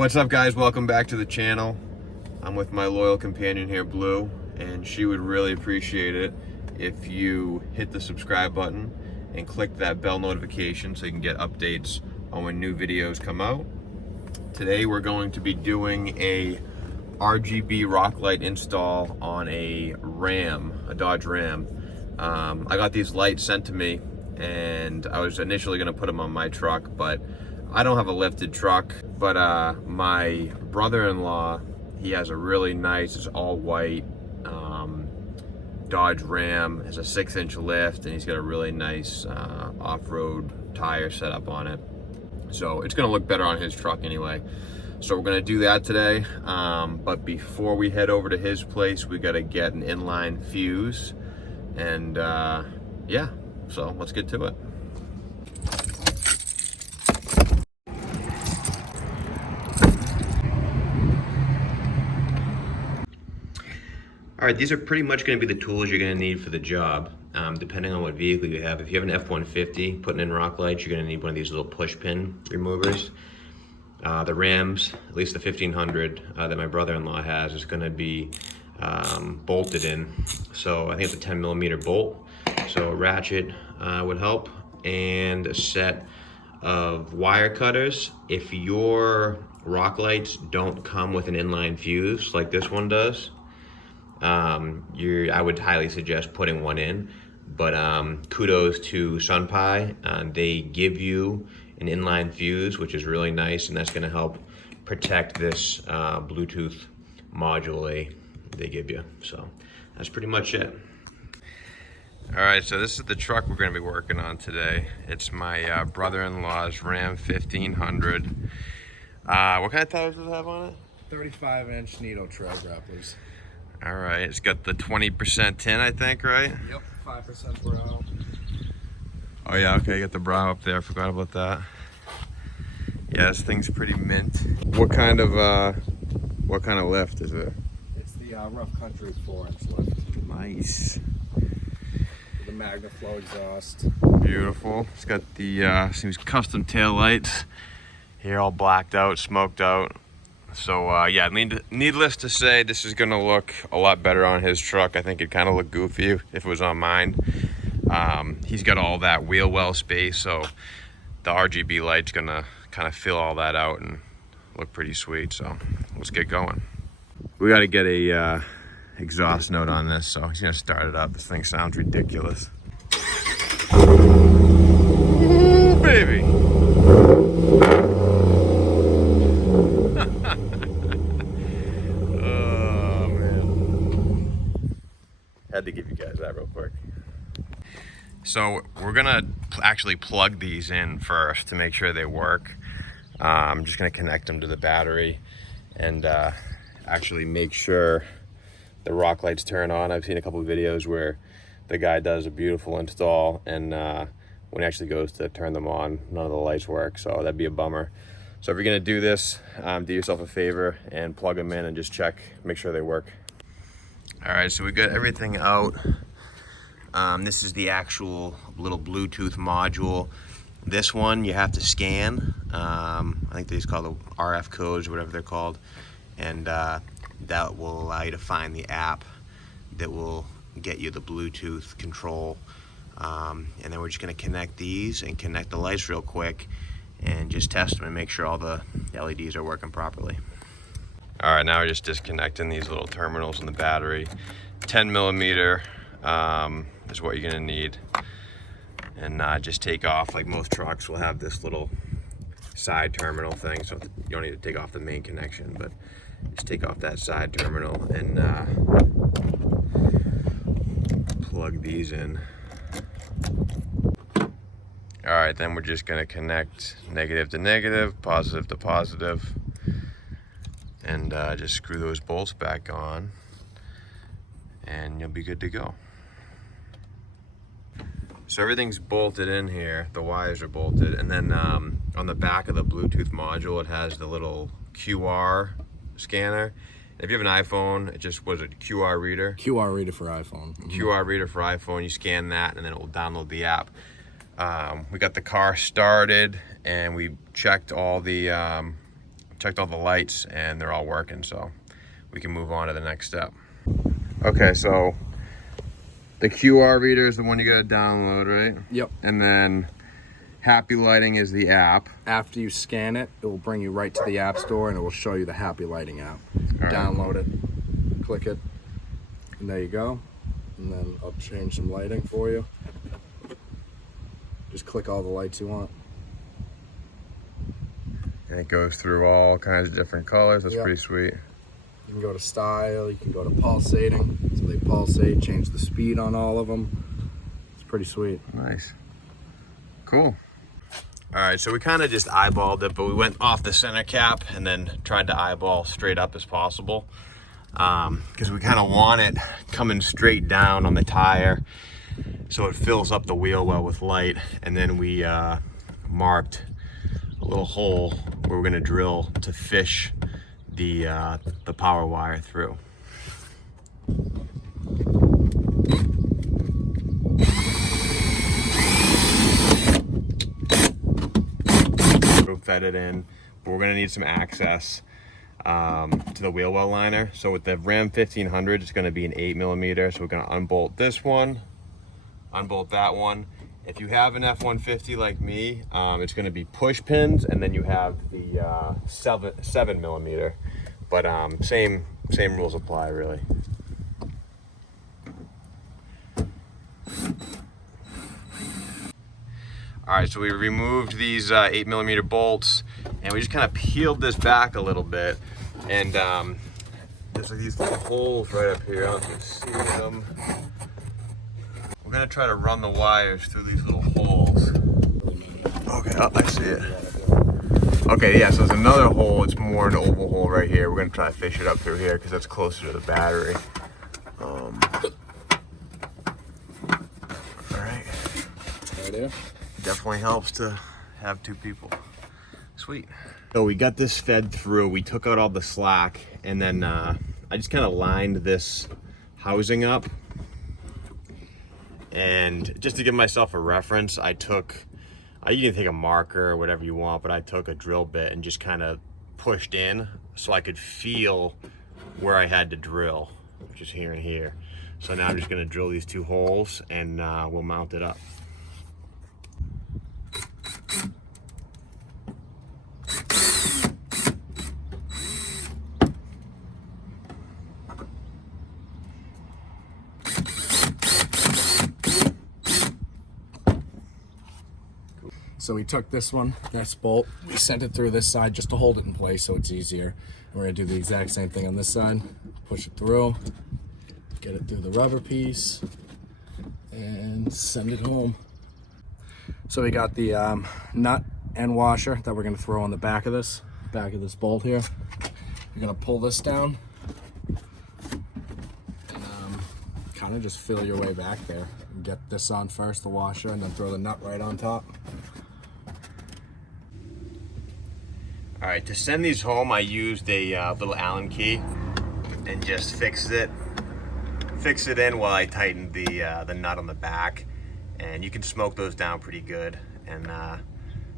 What's up, guys? Welcome back to the channel. I'm with my loyal companion here, Blue, and she would really appreciate it if you hit the subscribe button and click that bell notification so you can get updates on when new videos come out. Today we're going to be doing a RGB rock light install on a Ram, a Dodge Ram. I got these lights sent to me and I was initially going to put them on my truck, but I don't have a lifted truck. But my brother-in-law, he has a really nice, it's all white Dodge Ram. Has a 6-inch lift, and he's got a really nice off-road tire setup on it. So it's gonna look better on his truck anyway. So we're gonna do that today. But before we head over to his place, we gotta get an inline fuse. And yeah, so let's get to it. All right, these are pretty much going to be the tools you're going to need for the job, depending on what vehicle you have. If you have an F-150 putting in rock lights, you're going to need one of these little push pin removers. The Rams, at least the 1500 that my brother-in-law has, is going to be bolted in. So I think it's a 10mm bolt. So a ratchet would help, and a set of wire cutters. If your rock lights don't come with an inline fuse like this one does, I would highly suggest putting one in, but kudos to SunPie. They give you an inline fuse, which is really nice, and that's going to help protect this Bluetooth module they give you. So that's pretty much it. All right, so this is the truck we're going to be working on today. It's my brother-in-law's Ram 1500. What kind of tires does it have on it? 35-inch Nito trail grapplers. All right, it's got the 20% tin, I think, right? Yep, 5% brow. Oh yeah, okay, you got the brow up there. I forgot about that. Yeah, this thing's pretty mint. What kind of lift is it? It's the Rough Country 4-inch lift. Nice. With the Magnaflow exhaust. Beautiful. It's got the seems custom tail lights here, all blacked out, smoked out. So yeah, needless to say, this is gonna look a lot better on his truck. I think it'd kind of look goofy if it was on mine. He's got all that wheel well space, so the RGB light's gonna kind of fill all that out and look pretty sweet. So let's get going. We got to get a exhaust note on this, so he's gonna start it up. This thing sounds ridiculous. Ooh, baby. Had to give you guys that real quick. So we're gonna actually plug these in first to make sure they work. I'm just gonna connect them to the battery and actually make sure the rock lights turn on. I've seen a couple of videos where the guy does a beautiful install, and when he actually goes to turn them on, none of the lights work, so that'd be a bummer. So if you're gonna do this, do yourself a favor and plug them in and just check, make sure they work. All right, so we got everything out. This is the actual little Bluetooth module. This one you have to scan. I think these call the RF codes or whatever they're called. And that will allow you to find the app that will get you the Bluetooth control. And then we're just gonna connect these and connect the lights real quick and just test them and make sure all the LEDs are working properly. All right, now we're just disconnecting these little terminals in the battery. 10mm is what you're gonna need. And just take off, like most trucks will have this little side terminal thing, so you don't need to take off the main connection, but just take off that side terminal and plug these in. All right, then we're just gonna connect negative to negative, positive to positive, and just screw those bolts back on and you'll be good to go. So everything's bolted in here, the wires are bolted, and then on the back of the Bluetooth module it has the little QR scanner. If you have an iPhone, it just was a QR reader. QR reader for iPhone. QR reader for iPhone, you scan that and then it will download the app. We got the car started and we checked all the checked all the lights and they're all working, so we can move on to the next step. Okay, so the QR reader is the one you gotta download, right? Yep. And then Happy Lighting is the app. After you scan it, it will bring you right to the App Store and it will show you the Happy Lighting app. Right. Download it, click it, and there you go. And then I'll change some lighting for you. Just click all the lights you want. And it goes through all kinds of different colors. That's Yep. pretty sweet. You can go to style, you can go to pulsating. So they pulsate, change the speed on all of them. It's pretty sweet. Nice. Cool. All right, so we kind of just eyeballed it, but we went off the center cap and then tried to eyeball straight up as possible. Because we kind of want it coming straight down on the tire so it fills up the wheel well with light. And then we marked a little hole where we're gonna drill to fish the power wire through. Fed it in, but we're gonna need some access to the wheel well liner. So with the Ram 1500, it's gonna be an 8mm. So we're gonna unbolt this one, unbolt that one. If you have an F-150 like me, it's gonna be push pins, and then you have the 7mm. But same rules apply, really. All right, so we removed these 8mm bolts, and we just kind of peeled this back a little bit. And there's like these little holes right up here. I don't know if you can see them. We're gonna try to run the wires through these little holes. Okay, oh, I see it. Okay, yeah, so there's another hole. It's more an oval hole right here. We're gonna try to fish it up through here because that's closer to the battery. All right. Right there. Definitely helps to have two people. Sweet. So we got this fed through. We took out all the slack, and then I just kind of lined this housing up. And just to give myself a reference, you can take a marker or whatever you want, but I took a drill bit and just kind of pushed in so I could feel where I had to drill, which is here and here. So now I'm just gonna drill these two holes and we'll mount it up. So we took this bolt, we sent it through this side just to hold it in place so it's easier. We're gonna do the exact same thing on this side. Push it through, get it through the rubber piece, and send it home. So we got the nut and washer that we're gonna throw on the back of this bolt here. You're gonna pull this down and kind of just feel your way back there. And get this on first, the washer, and then throw the nut right on top. All right, to send these home, I used a little Allen key and just fixed it in while I tightened the nut on the back. And you can smoke those down pretty good. And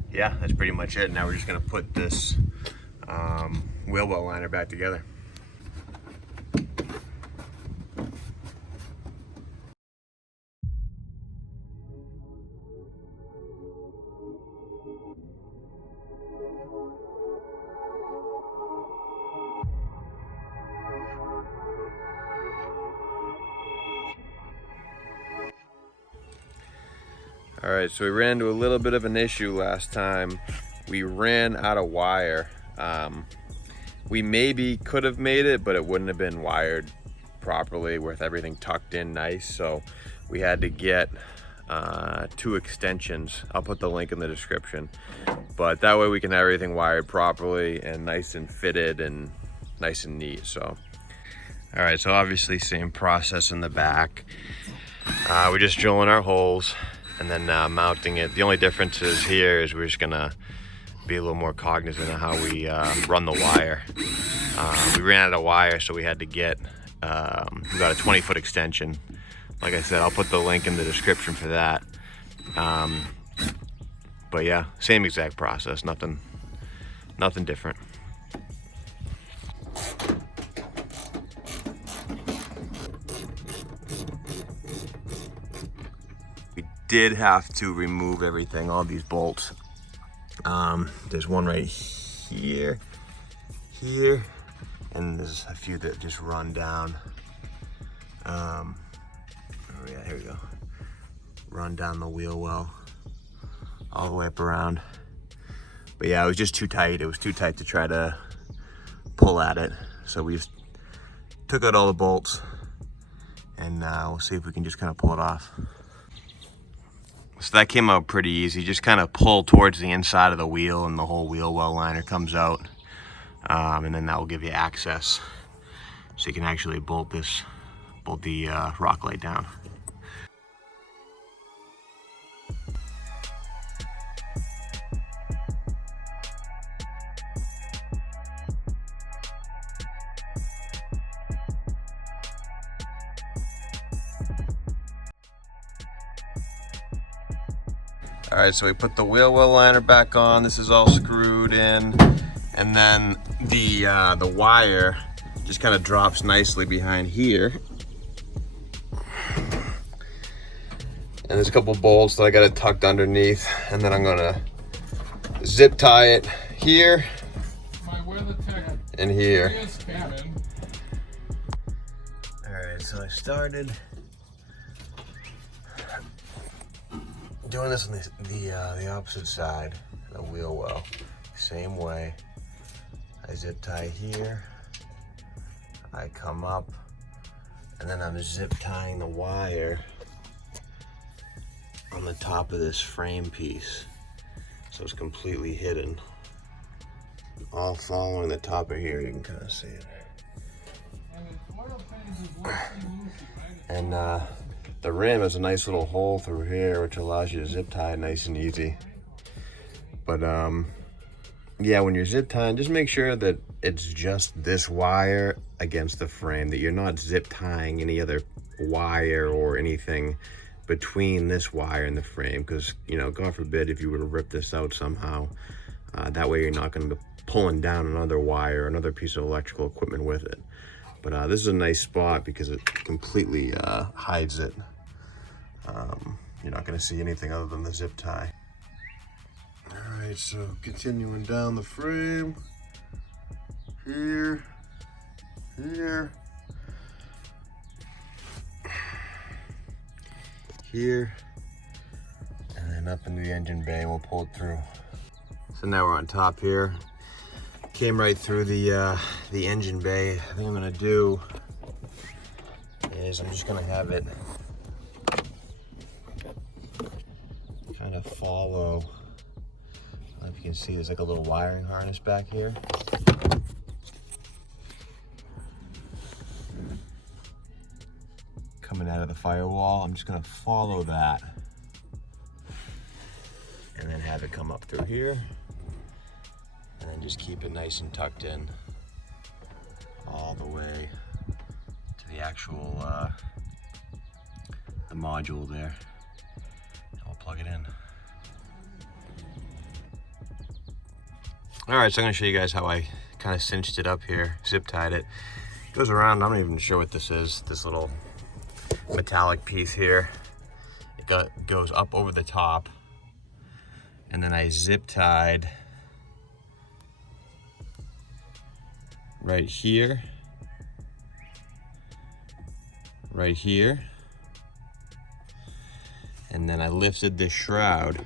yeah, that's pretty much it. Now we're just gonna put this wheel well liner back together. All right, so we ran into a little bit of an issue last time. We ran out of wire. We maybe could have made it, but it wouldn't have been wired properly with everything tucked in nice. So we had to get 2 extensions. I'll put the link in the description. But that way we can have everything wired properly and nice and fitted and nice and neat, so. All right, so obviously same process in the back. We're just drilling our holes and then mounting it. The only difference is here is we're just gonna be a little more cognizant of how we run the wire. We ran out of wire, so we had to get, we got a 20-foot extension. Like I said, I'll put the link in the description for that. But yeah, same exact process, nothing different. did have to remove everything, all these bolts. There's one right here, and there's a few that just run down. Oh yeah, here we go. Run down the wheel well, all the way up around. But yeah, it was just too tight. It was too tight to try to pull at it. So we just took out all the bolts, and we'll see if we can just kind of pull it off. So that came out pretty easy. Just kind of pull towards the inside of the wheel and the whole wheel well liner comes out. And then that will give you access so you can actually bolt the rock light down. All right, so we put the wheel well liner back on. This is all screwed in, and then the wire just kind of drops nicely behind here. And there's a couple bolts that I got it tucked underneath, and then I'm gonna zip tie it here and here. All right, so I started doing this on the opposite side, the wheel well, same way. I zip tie here, I come up, and then I'm zip tying the wire on the top of this frame piece, so it's completely hidden. All following the top of here, you can kind of see it. And the rim has a nice little hole through here, which allows you to zip tie it nice and easy. But yeah, when you're zip tying, just make sure that it's just this wire against the frame, that you're not zip tying any other wire or anything between this wire and the frame, because, you know, God forbid if you were to rip this out somehow, that way you're not going to be pulling down another wire, another piece of electrical equipment with it. But this is a nice spot because it completely hides it. You're not going to see anything other than the zip tie. All right, so continuing down the frame, here, here, here, and then up into the engine bay, we'll pull it through. So now we're on top here. Came right through the engine bay. I think I'm gonna do is I'm just gonna have it kind of follow. I don't know if you can see, there's like a little wiring harness back here. Coming out of the firewall, I'm just gonna follow that and then have it come up through here. And then just keep it nice and tucked in all the way to the actual the module there. And we'll plug it in. All right, so I'm gonna show you guys how I kind of cinched it up here, zip tied it. It goes around, I'm not even sure what this is, this little metallic piece here. It goes up over the top, and then I zip tied right here, and then I lifted this shroud.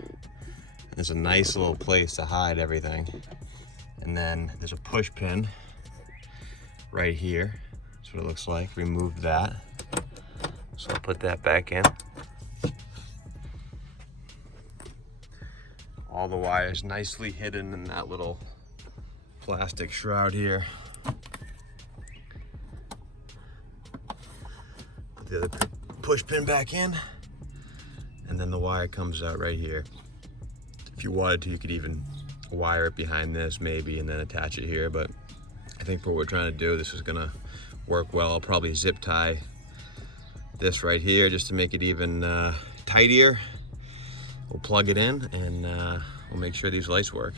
There's a nice little place to hide everything, and then there's a push pin right here. That's what it looks like. Removed that, so I'll put that back in. All the wires nicely hidden in that little plastic shroud here. Put the other push pin back in, and then the wire comes out right here. If you wanted to, you could even wire it behind this maybe and then attach it here, but I think for what we're trying to do, this is gonna work well. I'll probably zip tie this right here just to make it even tighter. We'll plug it in, and we'll make sure these lights work.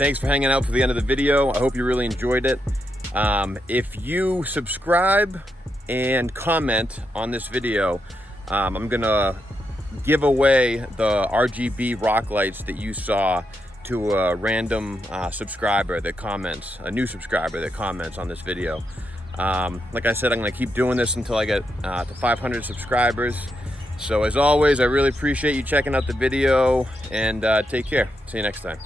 thanks for hanging out for the end of the video. I hope you really enjoyed it. If you subscribe and comment on this video, I'm gonna give away the RGB rock lights that you saw to a random subscriber that comments, a new subscriber that comments on this video. Like I said, I'm gonna keep doing this until I get to 500 subscribers. So as always, I really appreciate you checking out the video, and take care. See you next time.